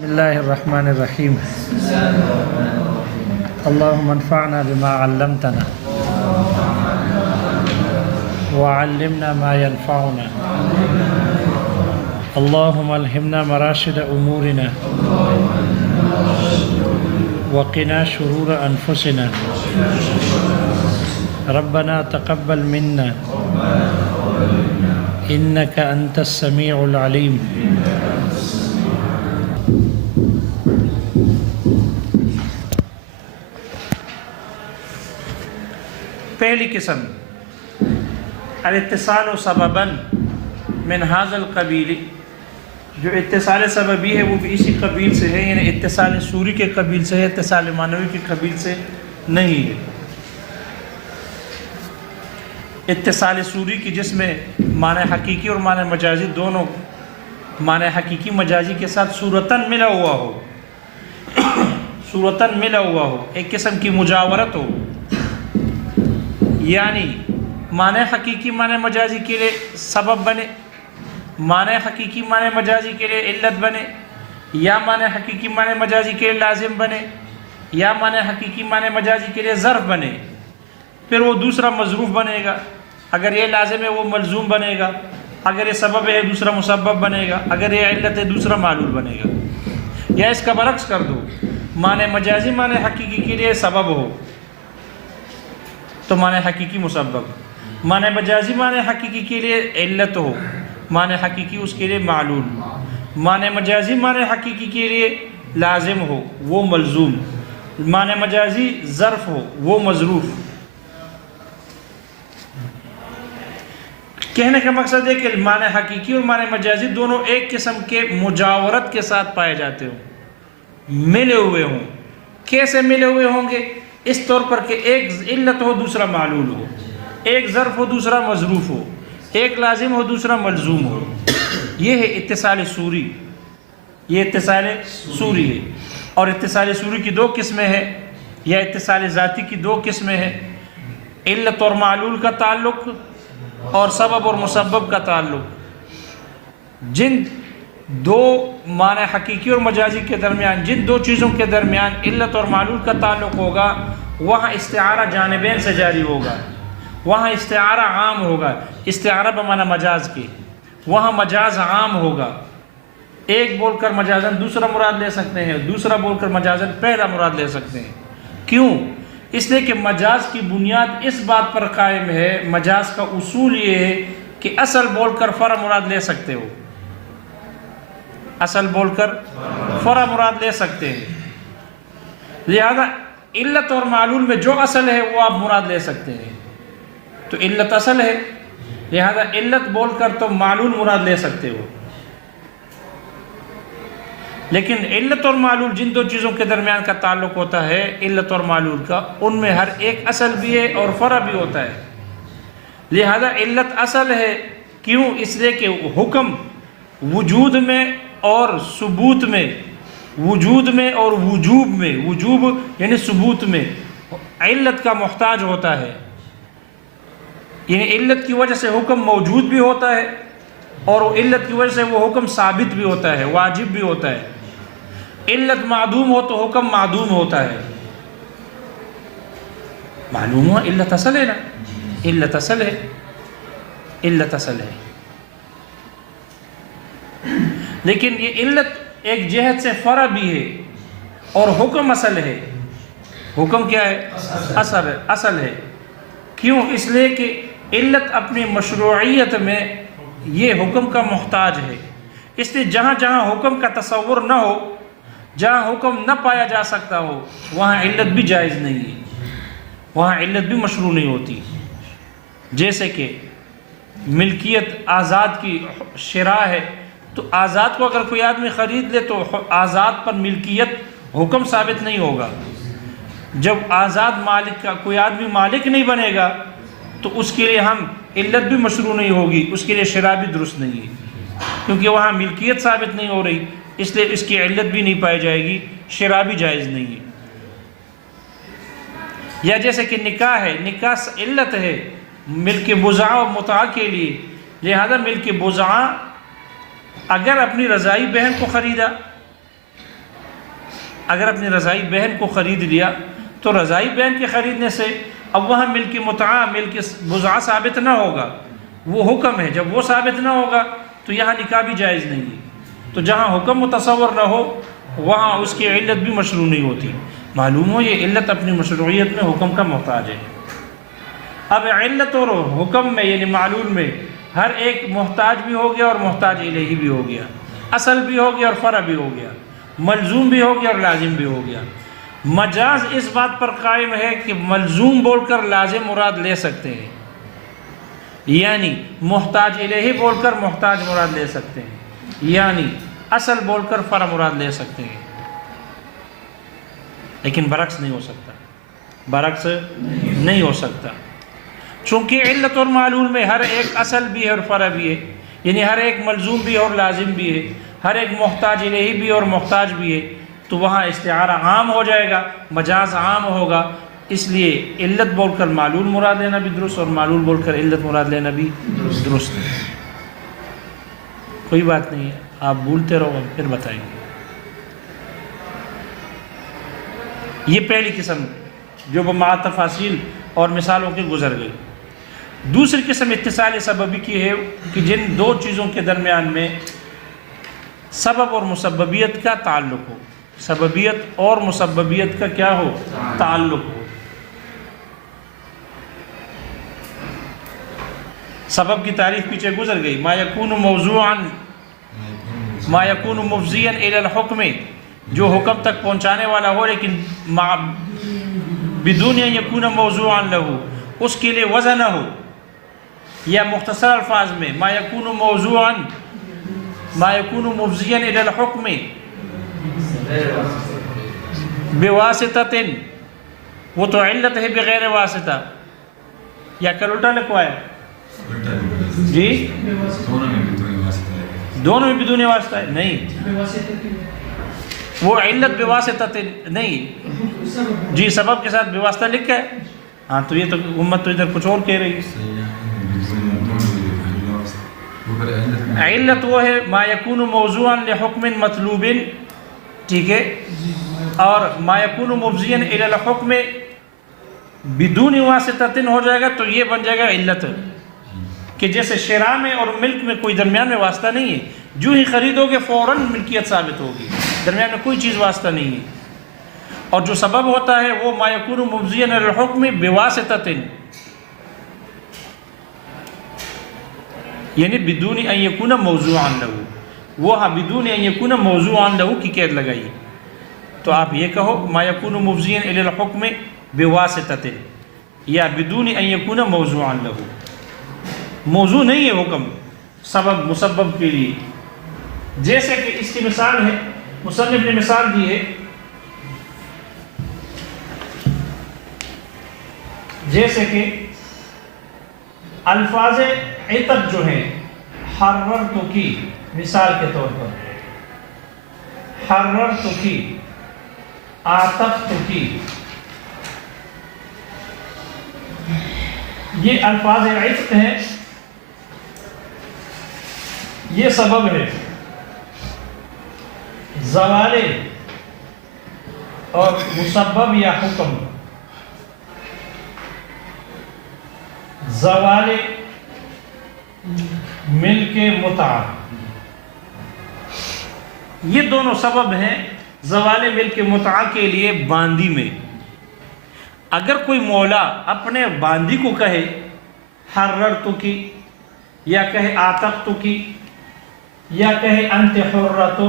بسم اللہ الرحمن الرحیم اللہم انفعنا بما علمتنا وعلمنا ما ينفعنا اللہم الہمنا مراشد امورنا وقنا شرور انفسنا ربنا تقبل منا انك انت السمیع العلیم. پہلی قسم الاتصال سببا من هذا القبیل، جو اتصال سببی ہے وہ بھی اسی قبیل سے ہے، یعنی اتصال سوری کے قبیل سے ہے، اتصال معنوی کے قبیل سے نہیں ہے. اتصال سوری کی جس میں معنی حقیقی اور معنی مجازی دونوں، معنی حقیقی مجازی کے ساتھ صورتاً ملا ہوا ہو، صورتاً ملا ہوا ہو، ایک قسم کی مجاورت ہو، یعنی معنی حقیقی معنی مجازی کے لیے سبب بنے، معنی حقیقی معنی مجازی کے لیے علت بنے، یا معنی حقیقی معنی مجازی کے لیے لازم بنے، یا معنی حقیقی معنی مجازی کے لیے ظرف بنے. پھر وہ دوسرا مظروف بنے گا، اگر یہ لازم ہے وہ ملزوم بنے گا، اگر یہ سبب ہے دوسرا مسبب بنے گا، اگر یہ علت ہے دوسرا معلول بنے گا. یا اس کا برعکس کر دو، معنی مجازی معنی حقیقی کے لیے سبب ہو تو معنی حقیقی مسبب، معنی مجازی معنی حقیقی کے لیے علت ہو، معنی حقیقی اس کے لیے معلول، معنی مجازی معنی حقیقی کے لیے لازم ہو وہ ملزوم، معنی مجازی ظرف ہو وہ مظروف. کہنے کا مقصد ہے کہ معنی حقیقی اور معنی مجازی دونوں ایک قسم کے مجاورت کے ساتھ پائے جاتے ہوں، ملے ہوئے ہوں. کیسے ملے ہوئے ہوں گے؟ اس طور پر کہ ایک علت ہو دوسرا معلول ہو، ایک ظرف ہو دوسرا مظروف ہو، ایک لازم ہو دوسرا ملزوم ہو. یہ ہے اتصال سوری، یہ اتصال سوری ہے. اور اتصال سوری کی دو قسمیں ہیں، یا اتصال ذاتی کی دو قسمیں ہیں، علت اور معلول کا تعلق اور سبب اور مسبب کا تعلق. جن دو معنی حقیقی اور مجازی کے درمیان، جن دو چیزوں کے درمیان علت اور معلول کا تعلق ہوگا، وہاں استعارہ جانبین سے جاری ہوگا، وہاں استعارہ عام ہوگا. استعارہ بمعنی مجاز کے، وہاں مجاز عام ہوگا. ایک بول کر مجازن دوسرا مراد لے سکتے ہیں، دوسرا بول کر مجازن پہلا مراد لے سکتے ہیں. کیوں؟ اس لیے کہ مجاز کی بنیاد اس بات پر قائم ہے، مجاز کا اصول یہ ہے کہ اصل بول کر فرع مراد لے سکتے ہو، اصل بول کر فرع مراد لے سکتے ہیں. لہذا علت اور معلول میں جو اصل ہے وہ آپ مراد لے سکتے ہیں. تو علت اصل ہے، لہذا علت بول کر تو معلول مراد لے سکتے ہو. لیکن علت اور معلول جن دو چیزوں کے درمیان کا تعلق ہوتا ہے، علت اور معلول کا، ان میں ہر ایک اصل بھی ہے اور فرع بھی ہوتا ہے. لہذا علت اصل ہے. کیوں؟ اس لیے کہ حکم وجود میں اور ثبوت میں، وجود میں اور وجوب میں، وجوب یعنی ثبوت میں علت کا محتاج ہوتا ہے. یعنی علت کی وجہ سے حکم موجود بھی ہوتا ہے، اور علت کی وجہ سے وہ حکم ثابت بھی ہوتا ہے، واجب بھی ہوتا ہے. علت معدوم ہو تو حکم معدوم ہوتا ہے. معلوم ہوا علت اصل ہے نا، علت اصل ہے، علت اصل ہے. لیکن یہ علت ایک جہت سے فرع بھی ہے اور حکم اصل ہے. حکم کیا ہے؟ اصل ہے. کیوں؟ اس لیے کہ علت اپنی مشروعیت میں یہ حکم کا محتاج ہے. اس لیے جہاں جہاں حکم کا تصور نہ ہو، جہاں حکم نہ پایا جا سکتا ہو، وہاں علت بھی جائز نہیں ہے، وہاں علت بھی مشروع نہیں ہوتی. جیسے کہ ملکیت آزاد کی شرح ہے، تو آزاد کو اگر کوئی آدمی خرید لے تو آزاد پر ملکیت حکم ثابت نہیں ہوگا. جب آزاد مالک کا کوئی آدمی مالک نہیں بنے گا تو اس کے لیے ہم علت بھی مشروع نہیں ہوگی، اس کے لیے شرح بھی درست نہیں ہے، کیونکہ وہاں ملکیت ثابت نہیں ہو رہی، اس لیے اس کی علت بھی نہیں پائی جائے گی، شرح بھی جائز نہیں ہے. یا جیسے کہ نکاح ہے، نکاح علت ہے ملک بضاعہ و متاع کے لیے، لہذا ملک بضاعہ اگر اپنی رضائی بہن کو خریدا اگر اپنی رضائی بہن کو خرید لیا تو رضائی بہن کے خریدنے سے اب وہاں ملک متعہ ملک بضع ثابت نہ ہوگا، وہ حکم ہے، جب وہ ثابت نہ ہوگا تو یہاں نکاح بھی جائز نہیں ہے۔ تو جہاں حکم متصور نہ ہو وہاں اس کی علت بھی مشروع نہیں ہوتی۔ معلوم ہو یہ علت اپنی مشروعیت میں حکم کا محتاج ہے۔ اب علت اور حکم میں یعنی معلول میں ہر ایک محتاج بھی ہو گیا اور محتاج الیہ بھی ہو گیا، اصل بھی ہو گیا اور فرع بھی ہو گیا، ملزوم بھی ہو گیا اور لازم بھی ہو گیا۔ مجاز اس بات پر قائم ہے کہ ملزوم بول کر لازم مراد لے سکتے ہیں، یعنی محتاج الیہ بول کر محتاج مراد لے سکتے ہیں، یعنی اصل بول کر فرع مراد لے سکتے ہیں، لیکن برعکس نہیں ہو سکتا، برعکس نہیں ہو سکتا، چونکہ علت اور معلول میں ہر ایک اصل بھی ہے اور فرع بھی ہے، یعنی ہر ایک ملزوم بھی ہے اور لازم بھی ہے، ہر ایک محتاج الیہ بھی اور محتاج بھی ہے، تو وہاں استعارہ عام ہو جائے گا، مجاز عام ہوگا۔ اس لیے علت بول کر معلول مراد لینا بھی درست اور معلول بول کر علت مراد لینا بھی درست ہے۔ کوئی بات نہیں ہے، آپ بولتے رہو پھر بتائیں گے۔ یہ پہلی قسم جو مع تفاصیل اور مثالوں کے گزر گئی۔ دوسری قسم اتصال سببی کی ہے کہ جن دو چیزوں کے درمیان میں سبب اور مسببیت کا تعلق ہو، سببیت اور مسببیت کا کیا ہو؟ تعلق ہو۔ سبب کی تعریف پیچھے گزر گئی، ما یکون موضوعا ما یکون مفضیا الی الحکم، جو حکم تک پہنچانے والا ہو لیکن بدون ان یکون موضوعا لہ، اس کے لیے وضع نہ ہو، یا مختصر الفاظ میں ما یکون موضوعا ما یکون مفضیا الی الحکم بواسطۃ، وہ تو علت ہے بغیر واسطہ، یا کل الٹا لکھوا ہے جی، دونوں میں بدون واسطہ ہے نہیں، وہ علت بواسطہ نہیں جی، سبب کے ساتھ بواسطہ لکھا ہے، ہاں تو یہ تو امت تو ادھر کچھ اور کہہ رہی ہے۔ علت وہ ہے ما یکون موضوعا لحکم مطلوب، ٹھیک ہے، اور ما یکون مفضیا الی الحکم بدون واسطہ ہو جائے گا تو یہ بن جائے گا علت، کہ جیسے شراء میں اور ملک میں کوئی درمیان میں واسطہ نہیں ہے، جو ہی خریدو گے فوراً ملکیت ثابت ہوگی، درمیان میں کوئی چیز واسطہ نہیں ہے۔ اور جو سبب ہوتا ہے وہ ما یکون مفضیا الی الحکم بواسطۃ، یعنی بدون ان یکون موضوعا لہ، وہ ہاں بدون ان یکون موضوعا لہ کی قید لگائی، تو آپ یہ کہو ما یکون مفضیا الی الحکم بواسطۃ یا بدون ان یکون موضوعا لہ، موضوع نہیں ہے حکم سبب مسبب کے لیے۔ جیسے کہ اس کی مثال ہے، مصنف نے مثال دی ہے، جیسے کہ الفاظ عتق جو ہیں، حررت کی، مثال کے طور پر حررت کی، آتقت کی، یہ الفاظ عتق ہیں، یہ سبب ہے۔ زوال اور مسبب یا حکم، زوال ملک متعہ، یہ دونوں سبب ہیں زوال ملک متعہ کے لیے باندی میں۔ اگر کوئی مولا اپنے باندی کو کہے حررت کی، یا کہے آتقت کی، یا کہے انت حرۃ،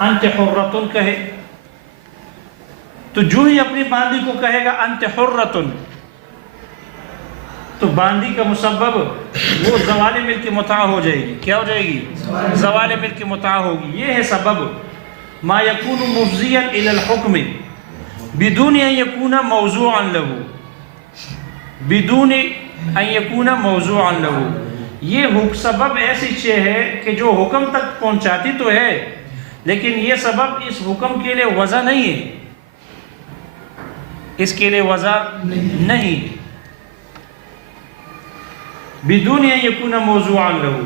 انت حرۃ کہے، تو جو ہی اپنی باندی کو کہے گا انت حرۃ، تو باندی کا مسبب وہ زوال ملک متعہ ہو جائے گی، کیا ہو جائے گی؟ زوال ملک متعہ ہوگی۔ یہ ہے سبب ما یکون مفضیا الی الحکم بدون ان یکون موضوعا لہ، بدون ان یکون موضوعا لہ، یہ سبب ایسی شے ہے کہ جو حکم تک پہنچاتی تو ہے لیکن یہ سبب اس حکم کے لیے وضع نہیں ہے، اس کے لیے وضع نہیں، بدون ان یکون موضوعا لہ۔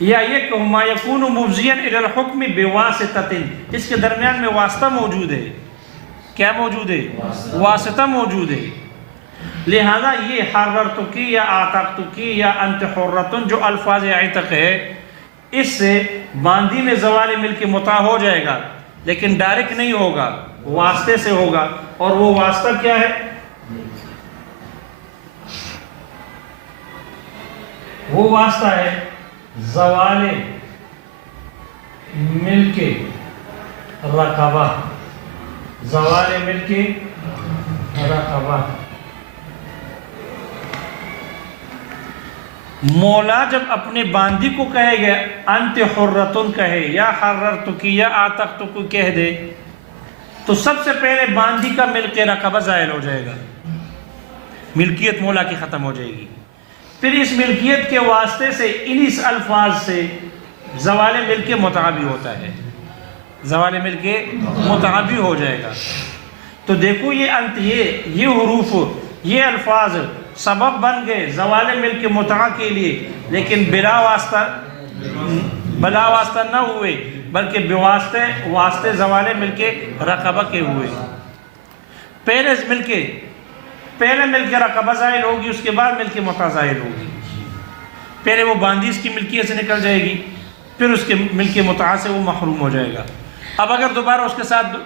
یا یہ کہ ما یکون مفضیا الی الحکم بواسطۃ، اس کے درمیان میں واسطہ موجود ہے. کیا موجود ہے؟ واسطہ موجود ہے. لہذا یہ حررتک یا اعتقتک یا انت حرۃ جو الفاظ عتق ہے، اس سے باندی میں زوال ملک متاع ہو جائے گا، لیکن ڈائریکٹ نہیں ہوگا، واسطے سے ہوگا. اور وہ واسطہ کیا ہے؟ وہ واسطہ ہے زوال ملک رقبہ. زوال ملک رقبہ. مولا جب اپنے باندی کو کہے گا انت حرتن کہے یا حررتک یا اعتقتک کہہ دے، تو سب سے پہلے باندی کا ملک رقبہ زائل ہو جائے گا، ملکیت مولا کی ختم ہو جائے گی. پھر اس ملکیت کے واسطے سے انہی الفاظ سے زوال ملک متاع بھی ہوتا ہے، زوال ملک متاع بھی ہو جائے گا. تو دیکھو یہ انت، یہ حروف، یہ الفاظ سبب بن گئے زوال ملک متاع کے لیے، لیکن بلا واسطہ نہ ہوئے، بلکہ واسطے زوال ملک رقبہ کے ہوئے. پہلے ملک رقبہ زائل ہوگی، اس کے بعد ملک متاع زائل ہوگی. پہلے وہ باندی اس کی ملکیت سے نکل جائے گی، پھر اس کے ملک متاع سے وہ محروم ہو جائے گا. اب اگر دوبارہ اس کے ساتھ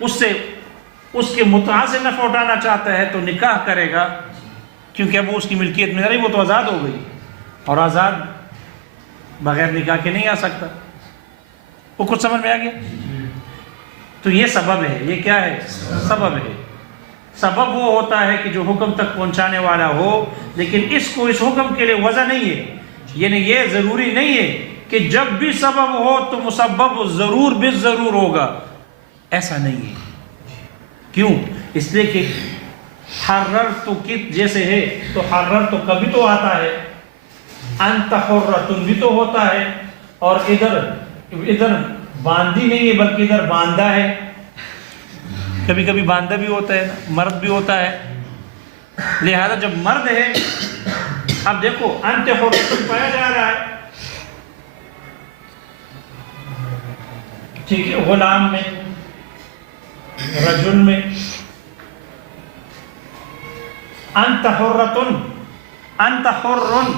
اس کے متاع سے نفع اٹھانا چاہتا ہے تو نکاح کرے گا، کیونکہ اب وہ اس کی ملکیت میں نہیں، وہ تو آزاد ہو گئی، اور آزاد بغیر نکاح کے نہیں آ سکتا. وہ کچھ سمجھ میں آ گیا؟ تو یہ سبب ہے. یہ کیا ہے؟ سبب ہے. سبب وہ ہوتا ہے کہ جو حکم تک پہنچانے والا ہو، لیکن اس حکم کے لیے وضع نہیں ہے. یعنی یہ ضروری نہیں ہے کہ جب بھی سبب ہو تو مسبب ضرور بالضرور ہوگا، ایسا نہیں ہے. کیوں؟ اس لیے کہ حررت جیسے ہے تو حررت کبھی تو آتا ہے، انت حرۃ بھی تو ہوتا ہے، اور ادھر باندی نہیں ہے بلکہ ادھر باندھا ہے. کبھی کبھی باندھا بھی ہوتا ہے، مرد بھی ہوتا ہے. لہذا جب مرد ہے، اب دیکھو انت حرۃ پایا جا رہا ہے، ٹھیک ہے، غلام میں، رجل میں. انت حرۃ، انت حر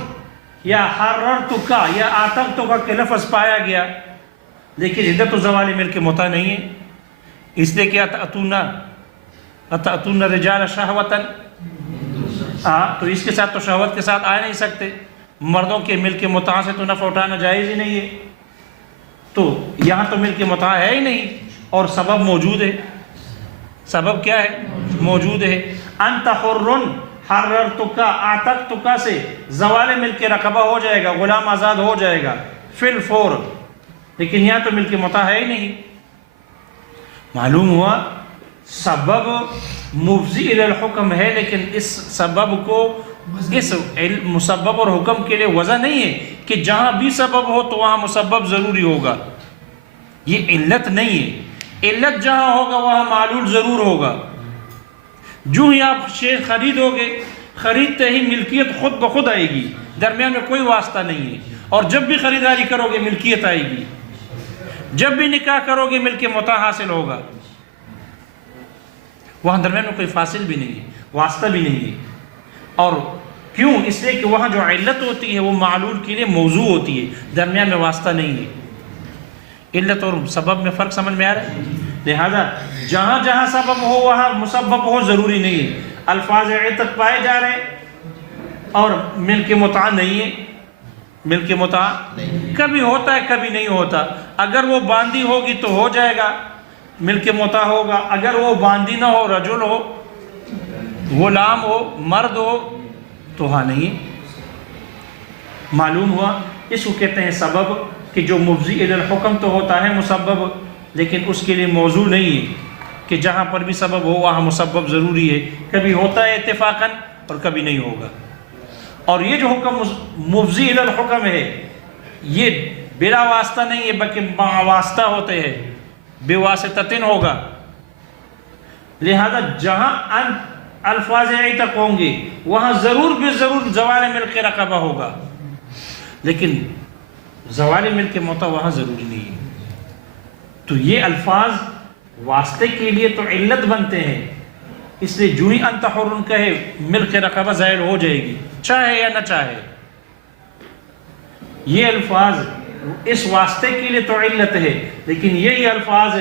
یا حررتک یا اعتقتک کے لفظ پایا گیا، لیکن ادھر تو زوال ملک متاع نہیں ہے. اس لیے کہ اتأتون الرجال شہوۃ، تو اس کے ساتھ تو شہوت کے ساتھ آ نہیں سکتے. مردوں کے ملک متاع سے تو نفع اٹھانا جائز ہی نہیں ہے. تو یہاں تو ملک متاع ہے ہی نہیں، اور سبب موجود ہے. سبب کیا ہے؟ موجود ہے. انت حر حررتک اعتقتک سے زوال ملک رقبہ ہو جائے گا، غلام آزاد ہو جائے گا فی الفور. لیکن یہاں تو ملک متاع ہے ہی نہیں. معلوم ہوا سبب مفضی الی الحکم ہے، لیکن اس سبب کو اس مسبب اور حکم کے لیے وضع نہیں ہے کہ جہاں بھی سبب ہو تو وہاں مسبب ضروری ہوگا. یہ علت نہیں ہے. علت جہاں ہوگا وہاں معلول ضرور ہوگا. جو ہی آپ شے خریدو گے، خریدتے ہی ملکیت خود بخود آئے گی، درمیان میں کوئی واسطہ نہیں ہے. اور جب بھی خریداری کرو گے ملکیت آئے گی. جب بھی نکاح کرو گے ملک متاع حاصل ہوگا. وہاں درمیان میں کوئی فاصل بھی نہیں ہے، واسطہ بھی نہیں ہے. اور کیوں؟ اس لیے کہ وہاں جو علت ہوتی ہے وہ معلول کے لیے موضوع ہوتی ہے، درمیان میں واسطہ نہیں ہے. علت اور سبب میں فرق سمجھ میں آ رہا ہے؟ لہذا جہاں جہاں سبب ہو وہاں مسبب ہو ضروری نہیں ہے. الفاظ عتق پائے جا رہے اور ملک متاع نہیں ہے. ملک متاع کبھی ہوتا ہے کبھی نہیں ہوتا. اگر وہ باندی ہوگی تو ہو جائے گا، ملک متاع ہوگا. اگر وہ باندی نہ ہو، رجل ہو، غلام ہو، مرد ہو، تو ہاں نہیں ہے. معلوم ہوا اس کو کہتے ہیں سبب، کہ جو مفضی الی الحکم تو ہوتا ہے مسبب، لیکن اس کے لیے موضوع نہیں ہے کہ جہاں پر بھی سبب ہو وہاں مسبب ضروری ہے. کبھی ہوتا ہے اتفاقاً اور کبھی نہیں ہوگا. اور یہ جو حکم مفضی الی الحکم ہے یہ بلا واسطہ نہیں ہے بلکہ مع واسطہ ہوتے ہیں، بے واسطتن ہوگا. لہذا جہاں الفاظ عتق ہوں گے وہاں ضرور بے ضرور زوال ملک رقبہ ہوگا. لیکن زوال ملک موتا وہاں ضروری نہیں ہے۔ تو یہ الفاظ واسطے کے لیے تو علت بنتے ہیں، اس لیے جو ہی انت حر کہے ملک رقبہ زائل ہو جائے گی، چاہے یا نہ چاہے۔ یہ الفاظ اس واسطے کے لیے تو علت ہے، لیکن یہی الفاظ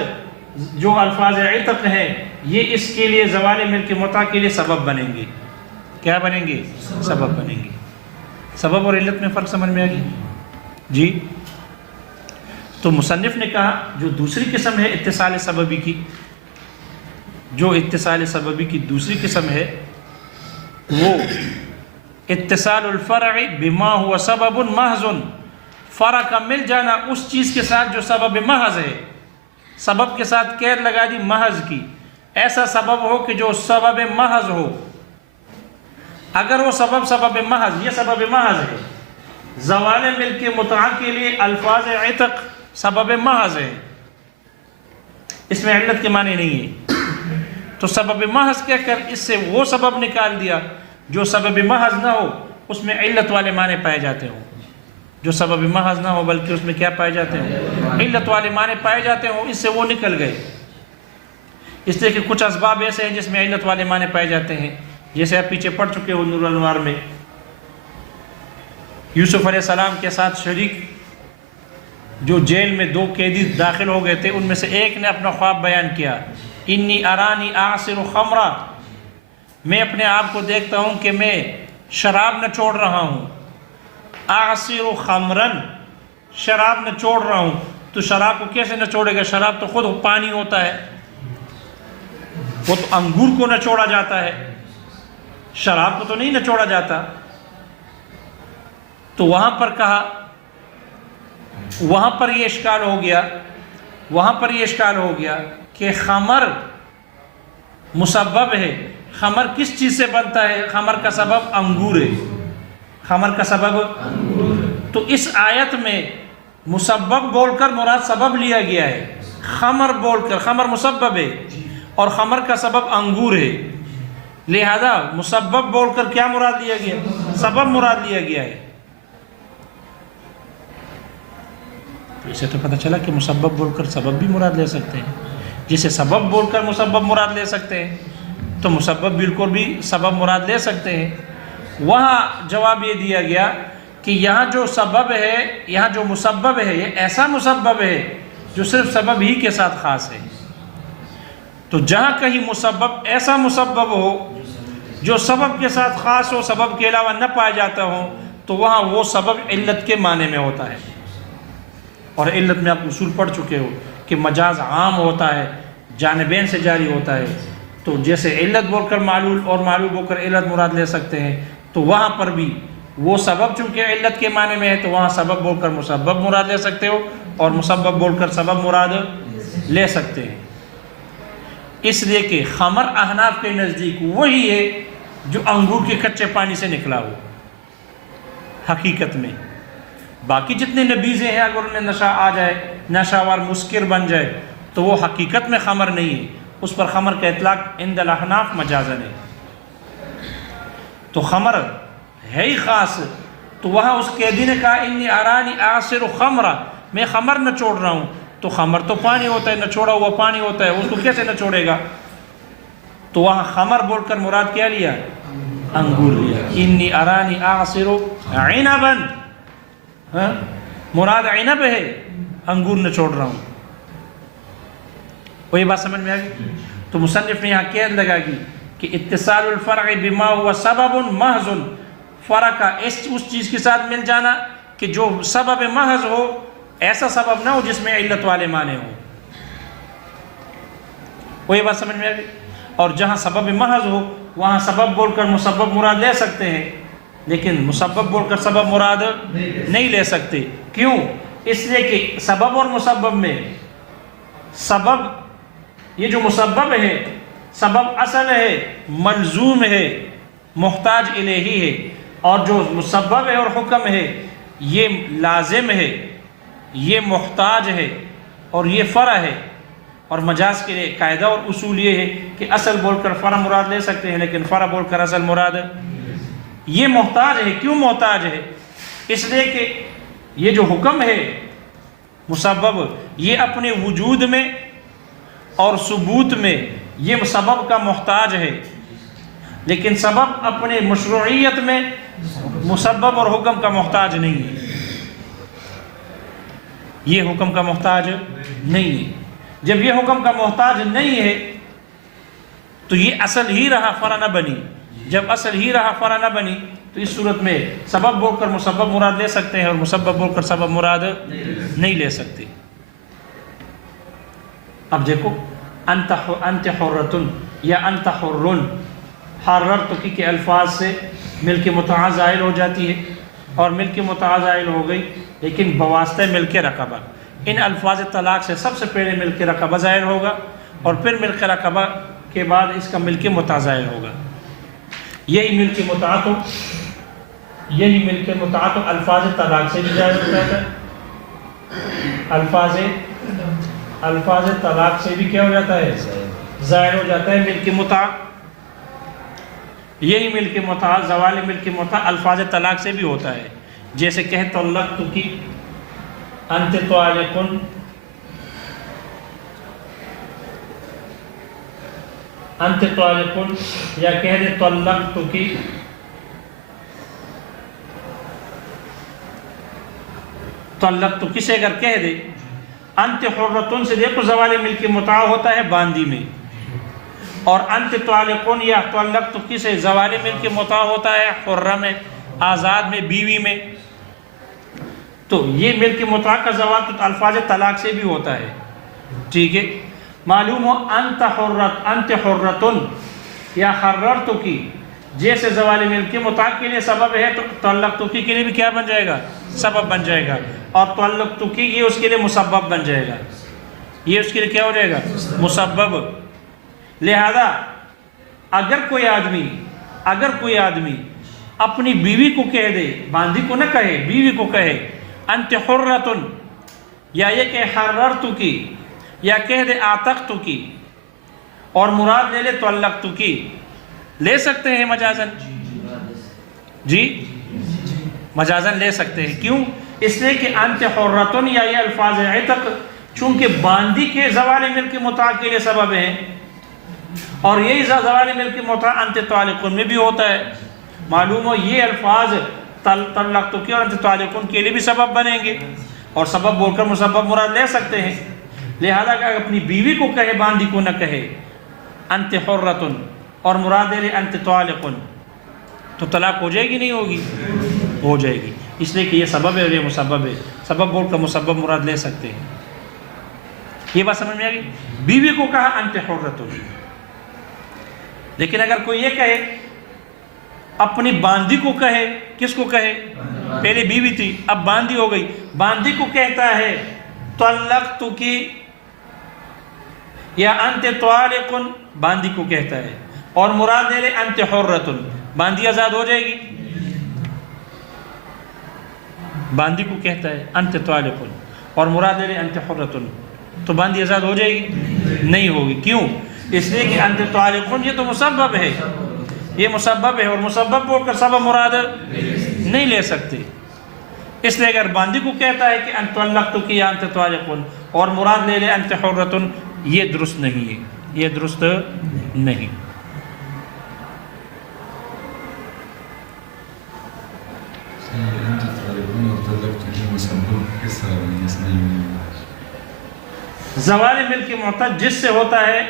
جو الفاظ عتق ہیں یہ اس کے لیے زوال ملک متع کے لیے سبب بنیں گے۔ کیا بنیں گے؟ سبب بنیں گے۔ سبب اور علت میں فرق سمجھ میں آ گئی جی؟ تو مصنف نے کہا جو دوسری قسم ہے اتصال سببی کی، جو اتصال سببی کی دوسری قسم ہے وہ اتصال الفرع بما هو سبب محض، فرع کا مل جانا اس چیز کے ساتھ جو سبب محض ہے، سبب کے ساتھ قید لگا دی محض کی، ایسا سبب ہو کہ جو سبب محض ہو۔ اگر وہ سبب محض، یہ سبب محض ہے، زوال ملک متع کے لیے الفاظ عتق سبب محض ہے، اس میں علت کے معنی نہیں ہے، تو سبب محض کہہ کر اس سے وہ سبب نکال دیا جو سبب محض نہ ہو، اس میں علت والے معنی پائے جاتے ہوں۔ جو سبب محض نہ ہو بلکہ اس میں کیا پائے جاتے ہیں؟ علت والے معنی پائے جاتے ہوں، اس سے وہ نکل گئے۔ اس لیے کہ کچھ اسباب ایسے ہیں جس میں علت والے معنی پائے جاتے ہیں، جیسے آپ پیچھے پڑھ چکے ہو نور الانوار میں، یوسف علیہ السلام کے ساتھ شریک جو جیل میں 2 قیدی داخل ہو گئے تھے، ان میں سے ایک نے اپنا خواب بیان کیا، انی ارانی اعصر خمرا، میں اپنے آپ کو دیکھتا ہوں کہ میں شراب نچوڑ رہا ہوں، اعصر خمرن، شراب نچوڑ رہا ہوں۔ تو شراب کو کیسے نچوڑے گا؟ شراب تو خود پانی ہوتا ہے، وہ تو انگور کو نچوڑا جاتا ہے، شراب کو تو نہیں نچوڑا جاتا۔ تو وہاں پر کہا، وہاں پر یہ اشکال ہو گیا کہ خمر مسبب ہے، خمر کس چیز سے بنتا ہے؟ خمر کا سبب انگور ہے، خمر کا سبب تو اس آیت میں مسبب بول کر مراد سبب لیا گیا ہے، خمر بول کر، خمر مسبب ہے اور خمر کا سبب انگور ہے، لہذا مسبب بول کر کیا مراد لیا گیا؟ سبب مراد لیا گیا ہے۔ اسے تو پتہ چلا کہ مسبب بول کر سبب بھی مراد لے سکتے ہیں، جسے سبب بول کر مسبب مراد لے سکتے ہیں تو مسبب بالکل بھی سبب مراد لے سکتے ہیں۔ وہاں جواب یہ دیا گیا کہ یہاں جو سبب ہے، یہاں جو مسبب ہے، یہ ایسا مسبب ہے جو صرف سبب ہی کے ساتھ خاص ہے۔ تو جہاں کہیں مسبب ایسا مسبب ہو جو سبب کے ساتھ خاص ہو، سبب کے علاوہ نہ پایا جاتا ہو، تو وہاں وہ سبب علت کے معنی میں ہوتا ہے۔ اور علت میں آپ اصول پڑھ چکے ہو کہ مجاز عام ہوتا ہے، جانبین سے جاری ہوتا ہے، تو جیسے علت بول کر معلول اور معلول بول کر علت مراد لے سکتے ہیں، تو وہاں پر بھی وہ سبب چونکہ علت کے معنی میں ہے تو وہاں سبب بول کر مسبب مراد لے سکتے ہو اور مسبب بول کر سبب مراد لے سکتے ہیں۔ اس لیے کہ خمر احناف کے نزدیک وہی ہے جو انگور کے کچے پانی سے نکلا ہو حقیقت میں۔ باقی جتنے نبیذیں ہیں اگر انہیں نشہ آ جائے، نشہور مسکر بن جائے، تو وہ حقیقت میں خمر نہیں ہے، اس پر خمر کا اطلاق عند الاحناف مجازن ہے۔ تو خمر ہے ہی خاص، تو وہاں اس قیدی نے کہا انی ارانی اعصر خمرا، میں خمر نچوڑ رہا ہوں، تو خمر تو پانی ہوتا ہے، نچوڑا ہوا پانی ہوتا ہے، اس کو کیسے نچوڑے گا؟ تو وہاں خمر بول کر مراد کیا لیا؟ انگور لیا۔ انی ارانی اعصر عنبا، مراد عنب ہے، انگور نچوڑ رہا ہوں۔ وہی بات سمجھ میں آ گئی؟ تو مصنف نے یہاں قید لگا گی کہ اتصال الفرع بما هو سبب محض، فرع کا اس چیز کے ساتھ مل جانا کہ جو سبب محض ہو، ایسا سبب نہ ہو جس میں علت والے معنی ہو۔ وہی بات سمجھ میں آ گئی؟ اور جہاں سبب محض ہو وہاں سبب بول کر مسبب مراد لے سکتے ہیں، لیکن مسبب بول کر سبب مراد نہیں لے سکتے۔ کیوں؟ اس لیے کہ سبب اور مسبب میں، سبب یہ جو مسبب ہے، سبب اصل ہے، ملزوم ہے، محتاج الیہی ہے، اور جو مسبب ہے اور حکم ہے یہ لازم ہے، یہ محتاج ہے اور یہ فرع ہے۔ اور مجاز کے لیے قاعدہ اور اصول یہ ہے کہ اصل بول کر فرع مراد لے سکتے ہیں، لیکن فرع بول کر اصل مراد یہ محتاج ہے۔ کیوں محتاج ہے؟ اس لیے کہ یہ جو حکم ہے مسبب، یہ اپنے وجود میں اور ثبوت میں یہ سبب کا محتاج ہے، لیکن سبب اپنے مشروعیت میں مسبب اور حکم کا محتاج نہیں ہے، یہ حکم کا محتاج نہیں ہے۔ جب یہ حکم کا محتاج نہیں ہے تو یہ اصل ہی رہا، فرع نہ بنی۔ جب اصل ہی رہا، فرع نہ بنی، تو اس صورت میں سبب بول کر مسبب مراد لے سکتے ہیں اور مسبب بول کر سبب مراد نہیں لے سکتے۔ اب دیکھو انت حرتن یا انت حرن، حررت کے الفاظ سے ملک متع زائل ہو جاتی ہے، اور ملک متع زائل ہو گئی، لیکن بواسطہ ملک رقبہ، ان الفاظ طلاق سے سب سے پہلے ملک رقبہ زائل ہوگا، اور پھر ملک رقبہ کے بعد اس کا ملک متع زائل ہوگا۔ یہی ملک متع تو الفاظ طلاق سے بھی زائل ہو جاتا ہے، الفاظ طلاق سے بھی کیا ہو جاتا ہے؟ زائل ہو جاتا ہے ملک متع۔ یہی ملک متع، زوال ملک متع الفاظ طلاق سے بھی ہوتا ہے، جیسے کہ طلقتک انت طالق، انت طالق، یا کہہ دے طلقتک، طلقتک سے اگر کہہ دے انت حرتن سے، دیکھو زوال ملک متع ہوتا ہے باندی میں، اور انت طالقن یا طلقتک سے زوال ملک متع ہوتا ہے حرہ میں، آزاد میں، بیوی میں۔ تو یہ ملک متع کا زوال تو الفاظ طلاق سے بھی ہوتا ہے، ٹھیک ہے۔ معلوم ہو انت حرتن یا حررتک، جیسے زوال ملک متع کے لیے سبب ہے تو طلقتک کے لیے بھی کیا بن جائے گا؟ سبب بن جائے گا، اور طلقتک یہ اس کے لیے مسبب بن جائے گا، یہ اس کے لیے کیا ہو جائے گا؟ مسبب۔ لہذا اگر کوئی آدمی اپنی بیوی کو کہہ دے، باندی کو نہ کہے، بیوی کو کہے انت حرتن، یا یہ کہ حررتک، یا کہہ دے اعتقتک، اور مراد لے لے طلقتک، لے سکتے ہیں مجازن؟ جی مجازن لے سکتے ہیں، کیوں؟ اس لیے کہ انت حرتن یا یہ الفاظ عتق چونکہ باندی کے زوال ملک متع کے لیے سبب ہیں، اور یہی زوال ملک متع انت طالقن میں بھی ہوتا ہے، معلوم ہو یہ الفاظ طلقتک اور انت طالقن کے لیے بھی سبب بنیں گے، اور سبب بول کر مسبب مراد لے سکتے ہیں۔ لہذا کہ اپنی بیوی کو کہے، باندی کو نہ کہے انت حرتن، اور مراد لے انت طالقن، تو طلاق ہو جائے گی نہیں ہوگی؟ ہو جائے گی، اس لیے کہ یہ سبب ہے اور یہ مسبب ہے، سبب بول کر مسبب مراد لے سکتے ہیں۔ یہ بات سمجھ میں آ گئی؟ بیوی کو کہا انت حرتن، لیکن اگر کوئی یہ کہے اپنی باندی کو کہے، کس کو کہے؟ پہلے بیوی تھی اب باندی ہو گئی، باندی کو کہتا ہے طلقتک یا انت طالق، باندی کو کہتا ہے، اور مراد لے لے انت حرتن، باندی آزاد ہو جائے گی؟ باندی کو کہتا ہے انت طالق اور مراد لے لے انت حرتن، تو باندی آزاد ہو جائے گی؟ نہیں ہوگی، کیوں؟ اس لیے کہ انت طالق یہ تو مسبب ہے، یہ مسبب ہے، اور مسبب بول کر سبب مراد نہیں لے سکتے۔ اس لیے اگر باندی کو کہتا ہے کہ انت طلقتک یا انت طالق اور مراد لے لے انت حرتن، یہ درست نہیں ہے، یہ درست نہیں۔ زوال ملک متع جس سے ہوتا ہے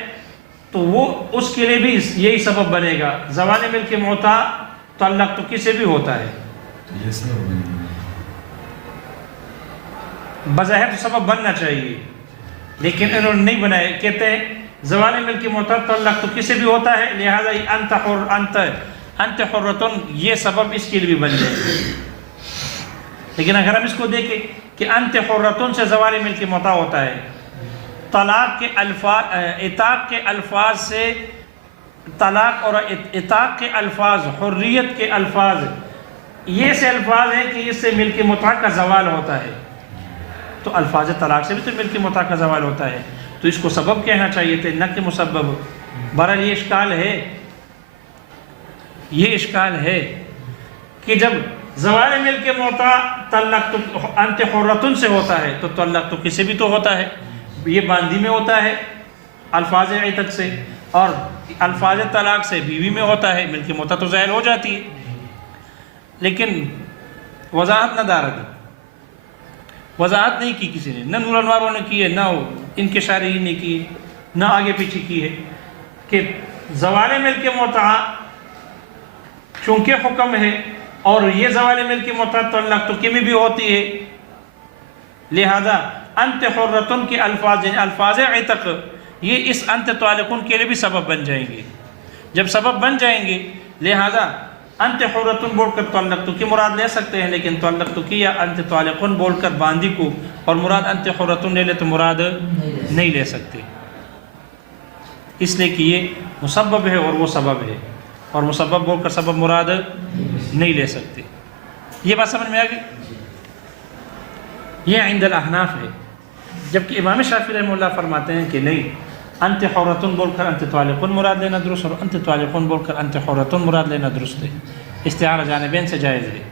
تو وہ اس کے لیے بھی یہی سبب بنے گا، زوال ملک متع طلقتک سے بھی ہوتا ہے، بظاہر تو سبب بننا چاہیے لیکن انہوں نے نہیں بنائے، کہتے ہیں زوال ملک متع طلقتک سے بھی ہوتا ہے، لہذا انت حرتن یہ سبب اس کے لیے بھی بن جائے۔ لیکن اگر ہم اس کو دیکھیں کہ انت حرتن سے زوال ملک متع ہوتا ہے، طلاق کے الفاظ، عتاق کے الفاظ سے، طلاق اور عتاق کے الفاظ، حریت کے الفاظ، یہ سے الفاظ ہیں کہ اس سے ملک متع کا زوال ہوتا ہے، تو الفاظ طلاق سے بھی تو ملک متع کا زوال ہوتا ہے، تو اس کو سبب کہنا چاہیے تھے نہ کہ مسبب۔ بہرحال یہ اشکال ہے کہ جب زوال ملک متع طلقت انت حرۃ سے ہوتا ہے، تو طلقت کسی بھی تو ہوتا ہے، یہ باندی میں ہوتا ہے الفاظ عتق سے، اور الفاظ طلاق سے بیوی میں ہوتا ہے، ملک متع تو ظاہر ہو جاتی ہے۔ لیکن وضاحت نہ دارد، وضاحت نہیں کی کسی نے، نہ نور انواروں نے کی ہے، نہ ان کے شارحین نے کی ہے، نہ آگے پیچھے کی ہے، کہ زوال ملک متع چونکہ حکم ہے اور یہ زوال ملک متع طلقت کی میں بھی ہوتی ہے، لہذا انت حرۃ کے الفاظ یعنی الفاظ عتق یہ اس انت طالقن کے لیے بھی سبب بن جائیں گے۔ جب سبب بن جائیں گے لہذا انت حرۃ بول کر طلقت کی مراد لے سکتے ہیں، لیکن طلقت کی یا انت طالقن بول کر باندی کو اور مراد انت حرۃ لے لے تو مراد نہیں لے سکتے، اس لیے کہ یہ مسبب ہے اور وہ سبب ہے، اور مسبب بول کر سبب مراد نہیں لے سکتے۔ یہ بات سمجھ میں آ گئی؟ یہ عند الاحناف ہے، جبکہ امام شافعی رحمہ اللہ فرماتے ہیں کہ نہیں، انت حرۃ بول کر انت طالقن مراد لینا درست، اور انت طالقن بول کر انت حرۃ مراد لینا درست ہے، استعارہ جانبین سے جائز ہے۔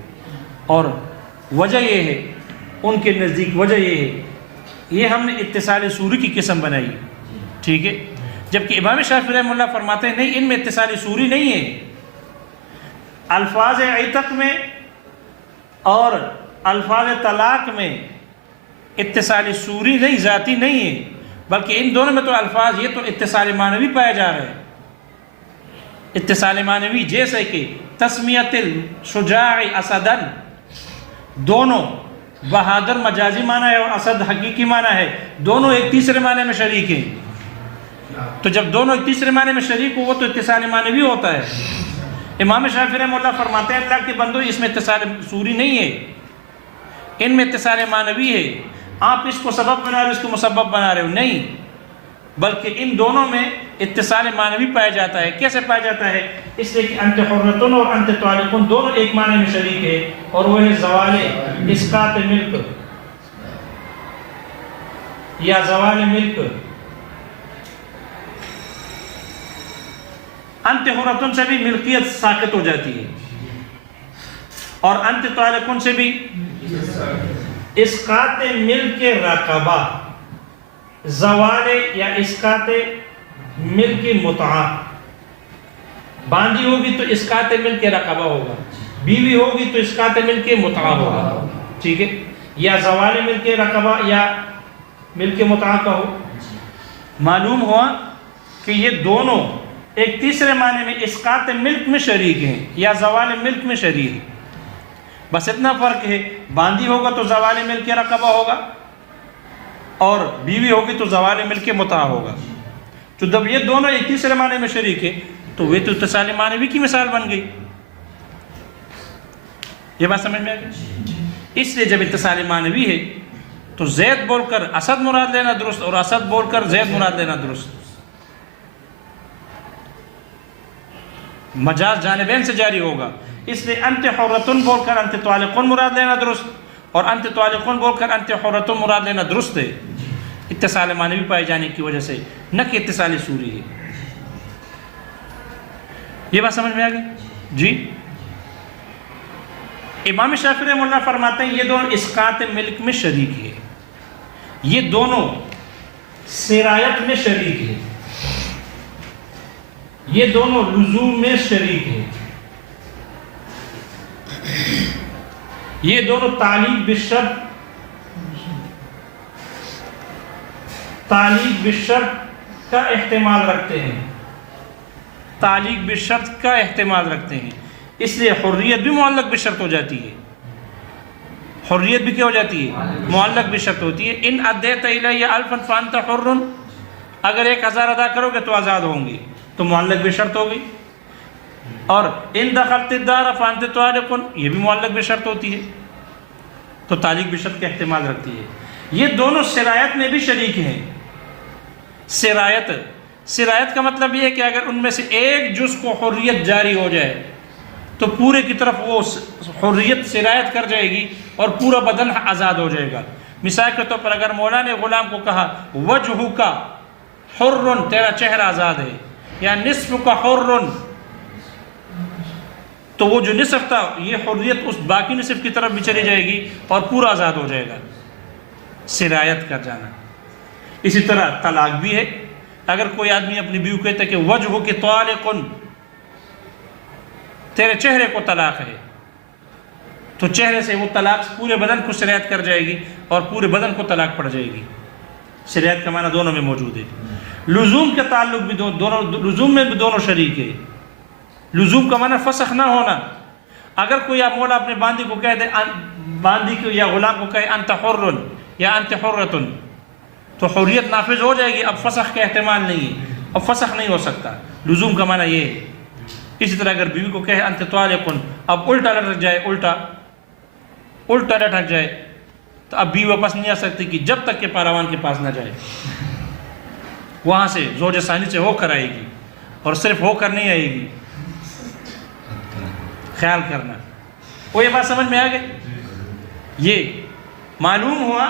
اور وجہ یہ ہے، ان کے نزدیک وجہ یہ ہے، یہ ہم نے اتصال سوری کی قسم بنائی، ٹھیک ہے، جبکہ امام شافعی رحمہ اللہ فرماتے ہیں نہیں، ان میں اتصال سوری نہیں ہے، الفاظ عتق میں اور الفاظ طلاق میں اتصال سوری نہیں، ذاتی نہیں ہے، بلکہ ان دونوں میں تو الفاظ یہ تو اتصال معنوی پایا جا رہا ہے، اتصال معنوی، جیسے کہ تسمیت الشجاع اسدن، دونوں بہادر مجازی معنی ہے اور اسد حقیقی معنی ہے، دونوں ایک تیسرے معنی میں شریک ہیں، تو جب دونوں ایک تیسرے معنی میں شریک ہو وہ تو اتصال معنوی ہوتا ہے۔ امام شافعی رحمہ اللہ فرماتے ہیں اللہ کے بندو اس میں اتصال سوری نہیں ہے، ان میں اتصال معنوی ہے، آپ اس کو سبب بنا رہے ہو، اس کو مسبب بنا رہے ہو، نہیں، بلکہ ان دونوں میں اتصال معنوی پایا جاتا ہے۔ کیسے پایا جاتا ہے؟ اس لیے کہ انت حرۃ اور انت طالقن دونوں ایک معنی میں شریک ہے، اور وہ ہے زوال اسقاط ملک یا زوال ملک۔ انت حرۃ سے بھی ملکیت ساقط ہو جاتی ہے، اور انت طالقن سے بھی اسقاط ملک رقبہ، زوال یا اسقاط ملک متعہ، باندی ہوگی تو اسقاط ملک رقبہ ہوگا، بیوی ہوگی تو اسقاط ملک متعہ ہوگا، ٹھیک ہے، یا زوال ملک رقبہ یا ملک متعہ کا ہو۔ معلوم ہوا کہ یہ دونوں ایک تیسرے معنی میں اسقاط ملک میں شریک ہیں یا زوال ملک میں شریک ہیں، بس اتنا فرق ہے، باندی ہوگا تو زوال ملک رقبہ ہوگا، اور بیوی ہوگی تو زوال ملک متعہ ہوگا۔ تو جب یہ دونوں ایک تیسرے معنی میں شریک ہے تو وہ تو اتصال معنوی کی مثال بن گئی۔ یہ بات سمجھ میں آ گئی؟ اس لیے جب اتصال معنوی ہے تو زید بول کر اسد مراد لینا درست، اور اسد بول کر زید مراد لینا درست، مجاز جانبین سے جاری ہوگا۔ اس لیے انت حرۃ بول کر انت طالقن مراد لینا درست، اور انت طالقن بول کر انت حرۃ مراد لینا درست ہے، اتصال معنوی پائے جانے کی وجہ سے، نہ کہ اتصال سوری ہے۔ یہ بات سمجھ میں آ گئی؟ جی، امام شافعی رحمہ اللہ فرماتے ہیں یہ دونوں اسقاط ملک میں شریک ہے، یہ دونوں سرایت میں شریک ہے، یہ دونوں لزوم میں شریک ہیں، یہ دونوں تعلیق بالشرط کا احتمال رکھتے ہیں، تعلیق بالشرط کا احتمال رکھتے ہیں، اس لیے حریت بھی معلق بالشرط ہو جاتی ہے، حریت بھی کیا ہو جاتی ہے؟ معلق بالشرط ہوتی ہے۔ ان ادیت الی الفا فانت حر، اگر 1000 ادا کرو گے تو آزاد ہوں گے، تو معلق بالشرط ہو گئی، اور ان دخلت الدار فانت طالق، یہ بھی معلق بالشرط ہوتی ہے، تو تعلیق بالشرط کا احتمال رکھتی ہے۔ یہ دونوں سرایت میں بھی شریک ہیں۔ سرایت کا مطلب یہ ہے کہ اگر ان میں سے ایک جز کو حریت جاری ہو جائے تو پورے کی طرف وہ حریت سرایت کر جائے گی اور پورا بدن آزاد ہو جائے گا۔ مثال کے طور پر اگر مولا نے غلام کو کہا وجہ کا حر، تیرا چہرہ آزاد ہے، یا نصف کا حر، تو وہ جو نصف تھا یہ حریت اس باقی نصف کی طرف بھی چلی جائے گی اور پورا آزاد ہو جائے گا، سرایت کر جانا۔ اسی طرح طلاق بھی ہے، اگر کوئی آدمی اپنی بیوی کو کہتا ہے کہ وجہ کہ طالق، تیرے چہرے کو طلاق ہے، تو چہرے سے وہ طلاق پورے بدن کو سرایت کر جائے گی اور پورے بدن کو طلاق پڑ جائے گی۔ سرایت کا معنی دونوں میں موجود ہے۔ لزوم کا تعلق بھی دونوں، لزوم میں بھی دونوں شریک ہے۔ لزوم کا معنی فسخ نہ ہونا۔ اگر کوئی آپ مولا اپنے باندی کو کہہ دے، باندی کو یا غلام کو کہے انت حر یا انت حرۃ، تو حریت نافذ ہو جائے گی، اب فسخ کا احتمال نہیں ہے، اب فسخ نہیں ہو سکتا۔ لزوم کا معنی یہ ہے۔ اسی طرح اگر بیوی کو کہے انت طالق، اب الٹا لٹک جائے، الٹا لٹک جائے، تو اب بیوی واپس نہیں آ سکتی کہ جب تک کہ پاروان کے پاس نہ جائے، وہاں سے زوج ثانی سے ہو کر آئے گی، اور صرف ہو کر نہیں آئے گی، خیال کرنا۔ وہ یہ بات سمجھ میں آ گئی؟ یہ معلوم ہوا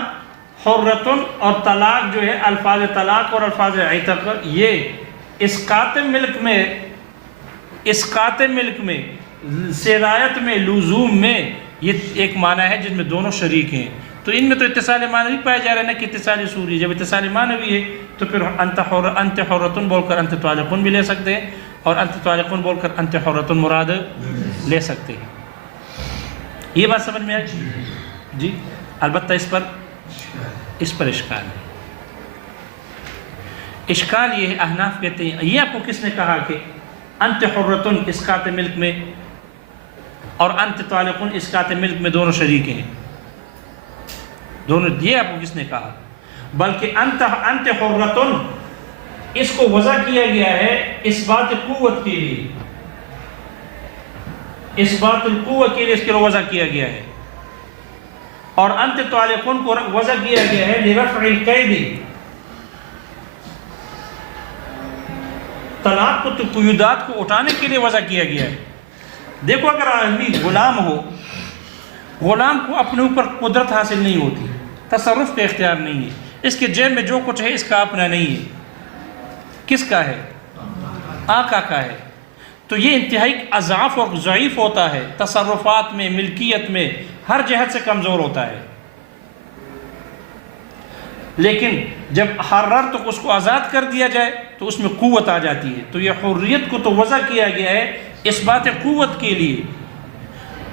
حرتن اور طلاق جو ہے، الفاظ طلاق اور الفاظ عتق، یہ اسقاط ملک میں، سرایت میں، لزوم میں، یہ ایک معنی ہے جن میں دونوں شریک ہیں۔ تو ان میں تو اتصال معنوی پائے جا رہے ہیں نا کہ اتصال صوری۔ جب اتصال معنوی ہے تو پھر انت حرۃ بول کر انت طالق بھی لے سکتے ہیں، اور انت طالق بول کر انت حرۃ مراد لے سکتے ہیں۔ یہ بات سمجھ میں آئی جی؟ البتہ اس پر اشکال ہے۔ اشکال یہ ہے، احناف کہتے ہیں یہ آپ کو کس نے کہا کہ انت حرۃ اسقاط ملک میں اور انت طالق اسقاط ملک میں دونوں شریک ہیں؟ دونوں، یہ آپ کو کس نے کہا؟ بلکہ انت حرۃ اس کو وضع کیا گیا ہے اس بات قوت کے لیے، اس بات القوت کے لیے اس کے وضع کیا گیا ہے، اور انت طالق کو وضع کیا گیا ہے لرفع القید، طلاق کو تو قیودات کو اٹھانے کے لیے وضع کیا گیا ہے۔ دیکھو اگر آدمی غلام ہو، غلام کو اپنے اوپر قدرت حاصل نہیں ہوتی، تصرف کا اختیار نہیں ہے، اس کے جیب میں جو کچھ ہے اس کا اپنا نہیں ہے، کس کا ہے؟ آقا کا ہے۔ تو یہ انتہائی اضعاف اور ضعیف ہوتا ہے، تصرفات میں، ملکیت میں، ہر جہت سے کمزور ہوتا ہے۔ لیکن جب حرر تو اس کو آزاد کر دیا جائے تو اس میں قوت آ جاتی ہے۔ تو یہ حریت کو تو وضع کیا گیا ہے اس بات قوت کے لیے۔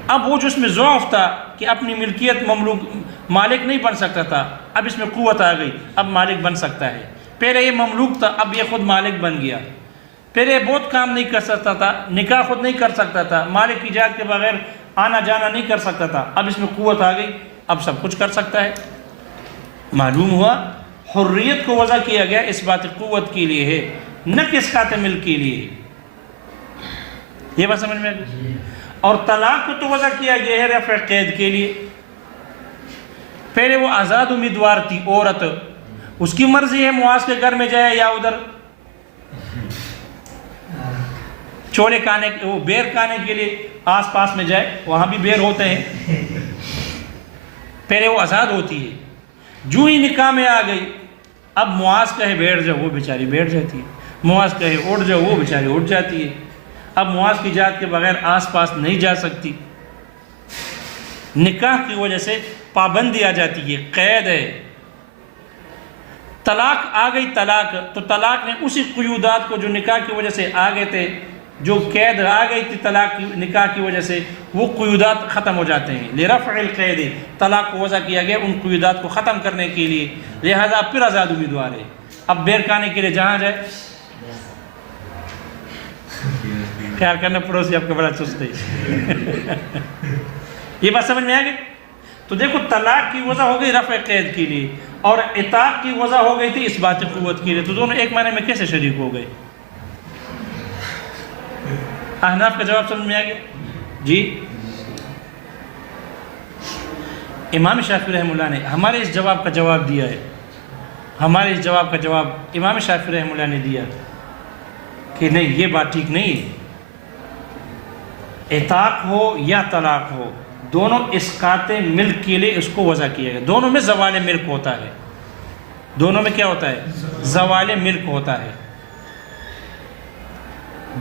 اب وہ جو اس میں ضعف تھا کہ اپنی ملکیت مملوک مالک نہیں بن سکتا تھا، اب اس میں قوت آ گئی، اب مالک بن سکتا ہے۔ پہلے یہ مملوک تھا، اب یہ خود مالک بن گیا۔ پہلے بہت کام نہیں کر سکتا تھا، نکاح خود نہیں کر سکتا تھا، مالک کی اجازت کے بغیر آنا جانا نہیں کر سکتا تھا، اب اس میں قوت آ گئی، اب سب کچھ کر سکتا ہے۔ معلوم ہوا حریت کو وضع کیا گیا اس بات قوت کے لیے ہے، نہ کہ اسقاط ملک کے لیے۔ یہ بات سمجھ میں آ گئی؟ اور طلاق کو تو وضع کیا گیا ہے رفع قید کے لیے۔ پہلے وہ آزاد امیدوار تھی عورت، اس کی مرضی ہے معاذ کے گھر میں جائے یا ادھر چولے کھانے، وہ بیر کھانے کے لیے آس پاس میں جائے، وہاں بھی بیر ہوتے ہیں۔ پہلے وہ آزاد ہوتی ہے، جو ہی نکاح میں آ گئی، اب معاذ کہے بیٹھ جاؤ، وہ بیچاری بیٹھ جاتی ہے، معاذ کہے اٹھ جاؤ، وہ بیچاری اٹھ جاتی ہے۔ اب معاذ کی اجازت کے بغیر آس پاس نہیں جا سکتی۔ نکاح کی وجہ سے پابندی آ جاتی ہے، قید ہے۔ طلاق آ گئی، طلاق تو طلاق نے اسی قیودات کو جو نکاح کی وجہ سے آ گئے تھے، جو قید آ گئی تھی طلاق کی نکاح کی وجہ سے، وہ قیودات ختم ہو جاتے ہیں۔ لرفع القید، طلاق کو وضع کیا گیا ان قیودات کو ختم کرنے کے لیے، لہذا پھر آزاد امیدوار ہے۔ اب بیر کھانے کے لیے جہاں جائے، خیال کرنا پڑوسی آپ کا بڑا چست ہے۔ یہ بات سمجھ میں آ گئی؟ تو دیکھو طلاق کی وضع ہو گئی رفع قید کے لیے، اور عتاق کی وضع ہو گئی تھی اس بات قوت کے لیے، تو دونوں ایک معنی میں کیسے شریک ہو گئے؟ احناف کا جواب سمجھ میں آ گیا جی؟ امام شافعی رحمہ اللہ نے ہمارے اس جواب کا جواب دیا ہے، ہمارے اس جواب کا جواب امام شافعی رحمہ اللہ نے دیا کہ نہیں، یہ بات ٹھیک نہیں ہے۔ عتاق ہو یا طلاق ہو، دونوں اسقاط ملک کے لیے اس کو وضع کیا گیا۔ دونوں میں زوال ملک ہوتا ہے، دونوں میں کیا ہوتا ہے؟ زوال ملک ہوتا ہے،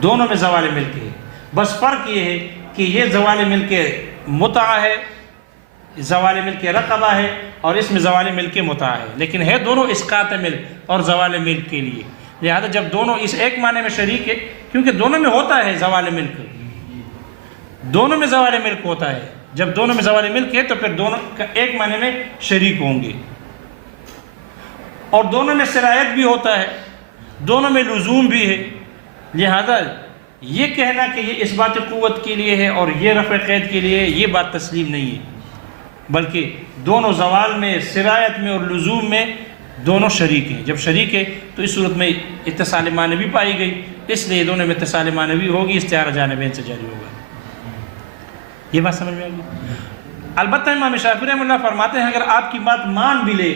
دونوں میں زوال ملک ہے۔ بس فرق یہ ہے کہ کہ یہ زوال ملک متع ہے، زوال ملک رقبہ ہے، اور اس میں زوال ملک متع ہے، لیکن ہے دونوں اسقاط ملک اور زوال ملک کے لیے۔ لہذا جب دونوں اس ایک معنی میں شریک ہے، کیونکہ دونوں میں ہوتا ہے زوال ملک، دونوں میں زوال ملک ہوتا ہے، جب دونوں میں زوال ملک ہے تو پھر دونوں ایک معنی میں شریک ہوں گے، اور دونوں میں سرایت بھی ہوتا ہے، دونوں میں لزوم بھی ہے۔ لہذا یہ کہنا کہ یہ اس بات قوت کے لیے ہے اور یہ رفع قید کے لیے، یہ بات تسلیم نہیں ہے، بلکہ دونوں زوال میں، سرایت میں اور لزوم میں دونوں شریک ہیں۔ جب شریک ہے تو اس صورت میں اتصال معنوی پائی گئی، اس لیے دونوں میں اتصال معنوی ہوگی، استعارہ جانبین سے جاری ہوگا۔ یہ بات سمجھ میں آ گئی؟ البتہ امام شافعی رحمہ اللہ فرماتے ہیں اگر آپ کی بات مان بھی لے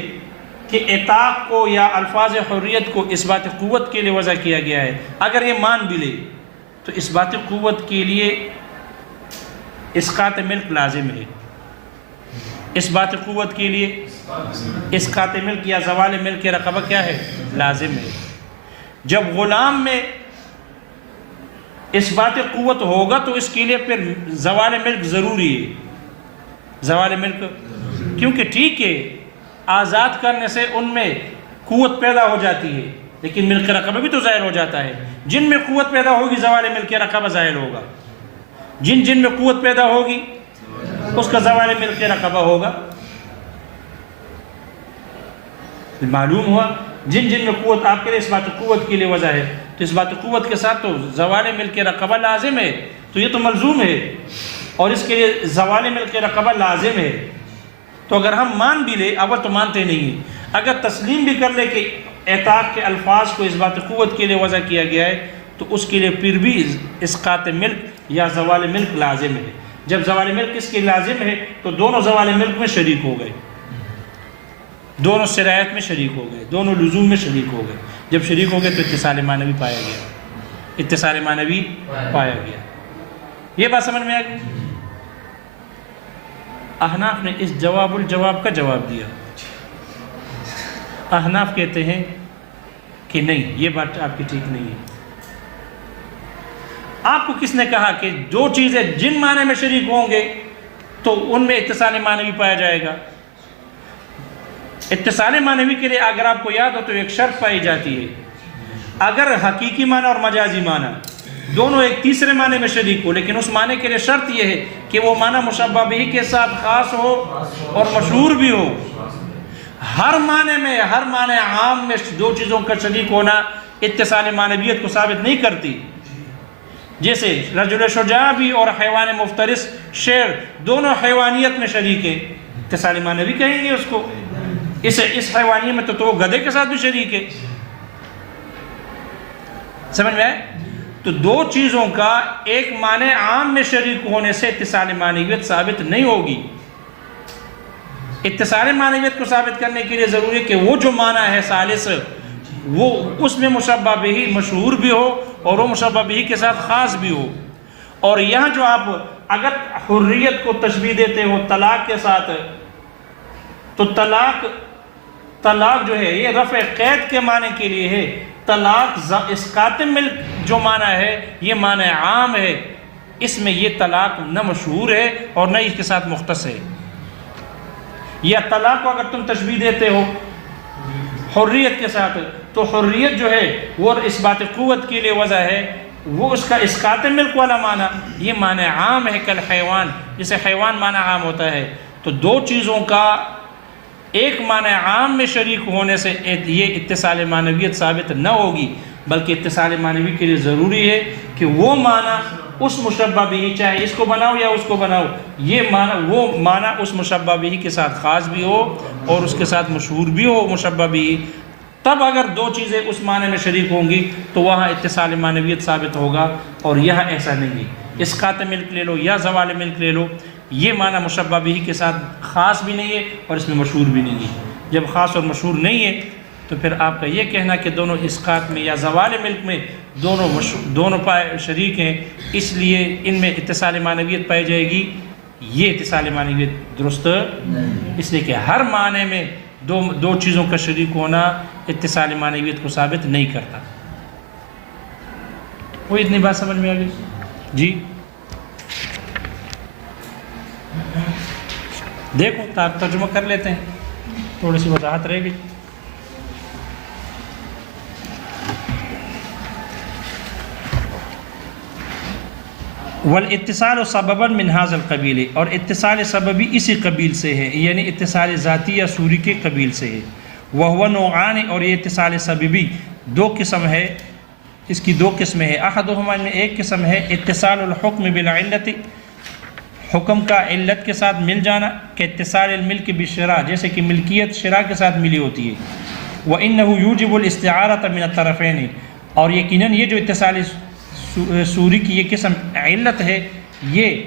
کہ اطاق کو یا الفاظ حریت کو اس بات قوت کے لیے وضع کیا گیا ہے، اگر یہ مان بھی لے تو اس بات قوت کے لیے اسقاط ملک لازم ہے، اس بات قوت کے لیے اسقاط ملک یا زوال ملک رقبہ کیا ہے؟ لازم ہے۔ جب غلام میں اس بات قوت ہوگا تو اس کے لیے پھر زوال ملک ضروری ہے، زوال ملک، کیونکہ ٹھیک ہے آزاد کرنے سے ان میں قوت پیدا ہو جاتی ہے، لیکن ملک رقبہ بھی تو ظاہر ہو جاتا ہے۔ جن میں قوت پیدا ہوگی زوال ملک رقبہ ظاہر ہوگا، جن میں قوت پیدا ہوگی اس کا زوال ملک رقبہ ہوگا۔ معلوم ہوا جن میں قوت آپ کے لیے اس بات قوت کے لیے وضع ہے، تو اس بات قوت کے ساتھ تو زوال ملک رقبہ لازم ہے، تو یہ تو ملزوم ہے، اور اس کے لیے زوال ملک رقبہ لازم ہے۔ تو اگر ہم مان بھی لے، اول تو مانتے نہیں ہیں، اگر تسلیم بھی کر لے کہ اعتاق کے الفاظ کو اس بات قوت کے لیے وضع کیا گیا ہے، تو اس کے لیے پھر بھی اسقاط ملک یا زوال ملک لازم ہے۔ جب زوال ملک اس کے لازم ہے تو دونوں زوال ملک میں شریک ہو گئے، دونوں سرایت میں شریک ہو گئے، دونوں لزوم میں شریک ہو گئے۔ جب شریک ہو گئے تو اتصال معنوی پایا گیا، اتصال معنوی پایا گیا۔ یہ بات سمجھ میں آ گئی؟ احناف نے اس جواب الجواب کا جواب دیا۔ احناف کہتے ہیں کہ نہیں، یہ بات آپ کی ٹھیک نہیں ہے۔ آپ کو کس نے کہا کہ دو چیزیں جن معنی میں شریک ہوں گے تو ان میں اتصال معنوی پایا جائے گا؟ اتصال معنوی کے لیے اگر آپ کو یاد ہو تو ایک شرط پائی جاتی ہے، اگر حقیقی معنی اور مجازی معنی دونوں ایک تیسرے معنی میں شریک ہو، لیکن اس معنی کے لیے شرط یہ ہے کہ وہ معنی مشبہ بہ کے ساتھ خاص ہو اور مشہور بھی ہو۔ ہر معنی میں، ہر معنی عام میں دو چیزوں کا شریک ہونا اتصال معنویت کو ثابت نہیں کرتی۔ جیسے رجل شجاع بھی اور حیوان مفترس شیر دونوں حیوانیت میں شریک ہیں، اتصال معنوی کہیں گے اس کو۔ اس حیوانیت میں تو وہ گدھے کے ساتھ بھی شریک ہے۔ سمجھ میں آئے؟ تو دو چیزوں کا ایک معنی عام میں شریک ہونے سے اتصال معنویت ثابت نہیں ہوگی۔ اتصال معنویت کو ثابت کرنے کے لیے ضروری ہے کہ وہ جو معنی ہے ثالث، وہ اس میں مشبہ بہ مشہور بھی ہو اور وہ مشبہ بہ کے ساتھ خاص بھی ہو۔ اور یہاں جو آپ اگر حریت کو تشبیہ دیتے ہو طلاق کے ساتھ، تو طلاق جو ہے یہ رفع قید کے معنی کے لیے ہے۔ طلاق اسقاط ملک جو معنی ہے یہ معنی عام ہے، اس میں یہ طلاق نہ مشہور ہے اور نہ اس کے ساتھ مختص ہے۔ یا طلاق کو اگر تم تشبیہ دیتے ہو حریت کے ساتھ، تو حریت جو ہے وہ اس بات قوت کے لیے وضع ہے، وہ اس کا اسقاط ملک والا معنی یہ معنی عام ہے کل حیوان، جسے حیوان معنی عام ہوتا ہے۔ تو دو چیزوں کا ایک معنی عام میں شریک ہونے سے یہ اتصال معنویت ثابت نہ ہوگی، بلکہ اتصال معنوی کے لیے ضروری ہے کہ وہ معنی اس مشبہ بہ، چاہے اس کو بناؤ یا اس کو بناؤ، یہ معنی وہ معنی اس مشبہ بہ کے ساتھ خاص بھی ہو اور اس کے ساتھ مشہور بھی ہو مشبہ بہ۔ تب اگر دو چیزیں اس معنی میں شریک ہوں گی تو وہاں اتصال معنویت ثابت ہوگا، اور یہاں ایسا نہیں ہے۔ اسقاط ملک لے لو یا زوال ملک لے لو، یہ معنی مشبہ بہ کے ساتھ خاص بھی نہیں ہے اور اس میں مشہور بھی نہیں ہے۔ جب خاص اور مشہور نہیں ہے تو پھر آپ کا یہ کہنا کہ دونوں اسقاط میں یا زوال ملک میں دونوں شریک ہیں، اس لیے ان میں اتصال معنویت پائی جائے گی، یہ اتصال معنویت درست، اس لیے کہ ہر معنی میں دو چیزوں کا شریک ہونا اتصال معنویت کو ثابت نہیں کرتا۔ وہ اتنی بات سمجھ میں آ گئی؟ جی دیکھو ترجمہ کر لیتے ہیں، تھوڑی سی وضاحت رہے گی۔ والاتصال سببا من هذا القبیل، اور اتصال سببی اسی قبیل سے ہے، یعنی اتصال ذاتی یا صوری کے قبیل سے ہے۔ وهو نوعان، اور یہ اتصال سببی دو قسم ہے، اس کی دو قسمیں ہیں۔ احدہما میں ایک قسم ہے اتصال الحکم بالعلت، حکم کا علت کے ساتھ مل جانا، کہ اتصال الملک بالشراء، جیسے کہ ملکیت شراء کے ساتھ ملی ہوتی ہے۔ وانه یوجب الاستعارۃ من الطرفین، اور یقیناً یہ جو اتصال صوری کی یہ قسم علت ہے، یہ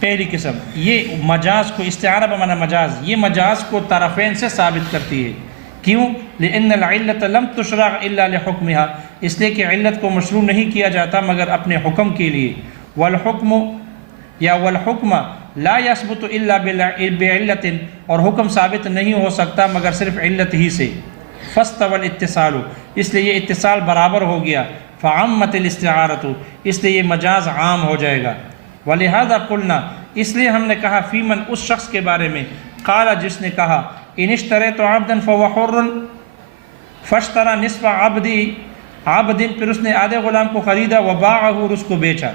پہلی قسم، یہ مجاز کو، استعارہ بمعنی مجاز، یہ مجاز کو طرفین سے ثابت کرتی ہے۔ کیوں؟ لأن العلت لم تشرع الا لحکمها، اس لیے کہ علت کو مشروع نہیں کیا جاتا مگر اپنے حکم کے لیے۔ والحکم یا والحکم لا یثبت الا بعلت، اور حکم ثابت نہیں ہو سکتا مگر صرف علت ہی سے۔ فاستوى الاتصال، اس لیے یہ اتصال برابر ہو گیا۔ فعمت الاستعارۃ، اس لیے یہ مجاز عام ہو جائے گا۔ ولہذا قلنا، اس لیے ہم نے کہا، فی من، اس شخص کے بارے میں، قال، جس نے کہا، ان اشتریت عبدا فهو حر فاشترى نصف عبد، پھر اس نے آدھے غلام کو خریدا، وباعہ، اور اس کو بیچا،